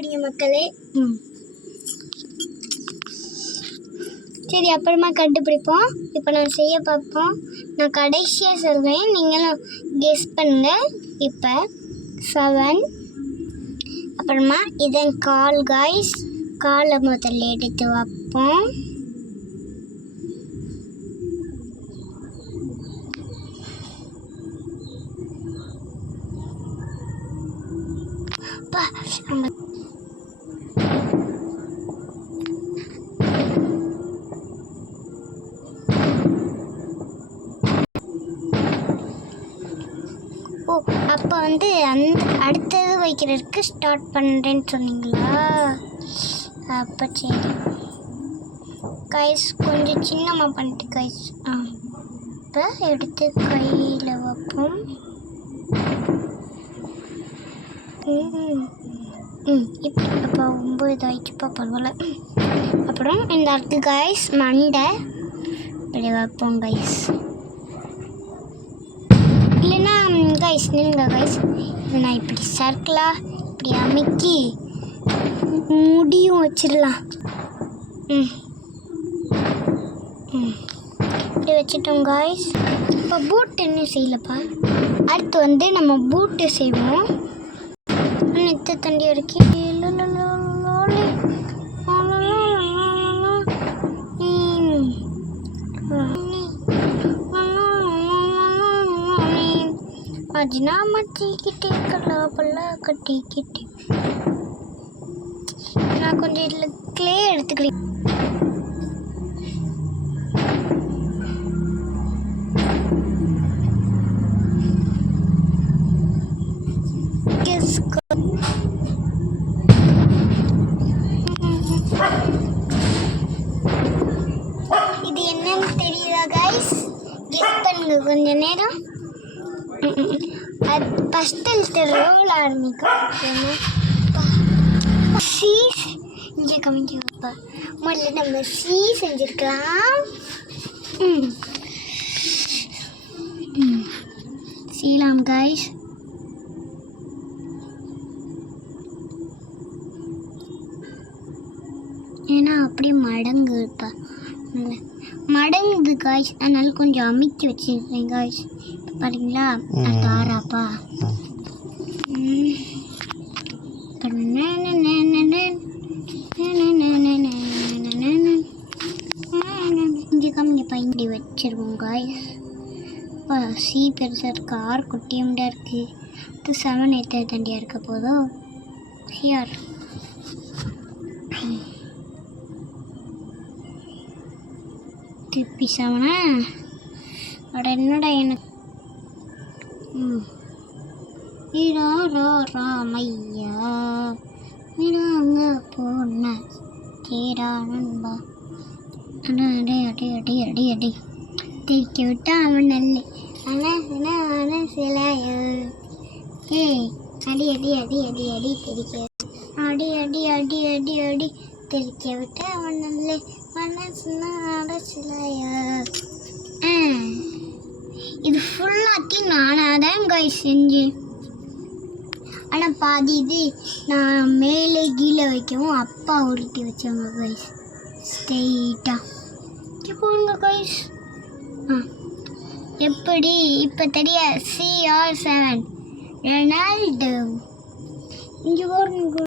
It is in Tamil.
கண்டுபிடிங்க மக்களே. சரி, அப்புறமா கண்டுபிடிப்போம். இப்போ நான் செய்ய பார்ப்போம். நான் கடைசியாக சொல்வேன், நீங்களும் கெஸ் பண்ணுங்க. இப்போ 7, அப்புறமா இதன் கால் காய்ஸ். காலை முதல்ல எடுத்து வைப்போம். ஓ, அப்போ வந்து அடுத்தது வைக்கிறதுக்கு ஸ்டார்ட் பண்ணுறேன்னு சொன்னீங்களா? அப்போ சரி கைஸ், கொஞ்சம் சின்னமாக பண்ணிட்டு கைஸ். இப்போ எடுத்து கையில் வைப்போம். இப்போ அப்போ 9 ஆயிடுச்சுப்பா, பரவாயில்ல. அப்புறம் இந்த அடுத்து கைஸ் மண்டை இப்படி வைப்போம் கைஸ். இல்லைன்னா கைஸ் நில்லுங்க கைஸ், இதை நான் இப்படி சர்க்கிளாக இப்படி அமைக்கி முடியும் வச்சிடலாம். இப்படி வச்சிட்டோம் கைஸ். இப்போ பூட் இன்னும் செய்யலப்பா. அடுத்து வந்து நம்ம பூட்டு செய்வோம். நித்த தண்டி இறக்கி அஜினா மச்சிக்கிட்டே கல்லாப்பல்ல கட்டிக்கிட்டே. நான் கொஞ்சம் இதில் கிளே எடுத்துக்கிறேன். இது என்னன்னு தெரியுதா கைஸ்? கெஸ் பண்ணுங்க கொஞ்ச நேரம். அது ஃபஸ்ட்டு ரோல் ஆரம்பிக்கும். சி இங்கே கமிங்க வைப்பா. முதல்ல நம்ம சி செஞ்சுருக்கலாம். சீலாம் கைஸ். ஏன்னா அப்படியே மடங்கு இருப்பா, மடங்குது காய்ஸ். அதனால கொஞ்சம் அமுக்கி வச்சுருக்கேன் காய்ஸ். பாருங்களா, அது ஆறாப்பா. இங்கே கம்மி பயன்படி வச்சிருவோம் காய்ஸ். இப்போ சி பெருசாக இருக்கு, ஆர் குட்டியும்டா இருக்குது. இது 7 எத்தனை தண்டியாக இருக்க போதோ சிஆர். திருப்பி 7. அட என்னடா எனக்கு ராமையா இடாங்க போன கேரா நண்பா. அடி அடி அடி அடி அடி திரிக்க விட்டா அவன் நல்ல ஆனால் சிலையோ. ஏய், அடி அடி அடி அடி அடி திரிக்க அடி அடி அடி அடி அடி திரிக்க விட்டா அவன் நல்ல மனசுனாட சிலையோ. இது ஃபுல்லாத்தையும் நானாக தான் கைஸ் செஞ்சேன். ஆனால் பாதி இது நான் மேலே கீழே வைக்கவும் அப்பா உருட்டி வச்சவங்க கைஸ் ஸ்ட்ரெயிட்டாக. போங்க கைஸ். எப்படி இப்போ தெரியா? CR7 ரொனால்டோ இங்கே போடுங்க.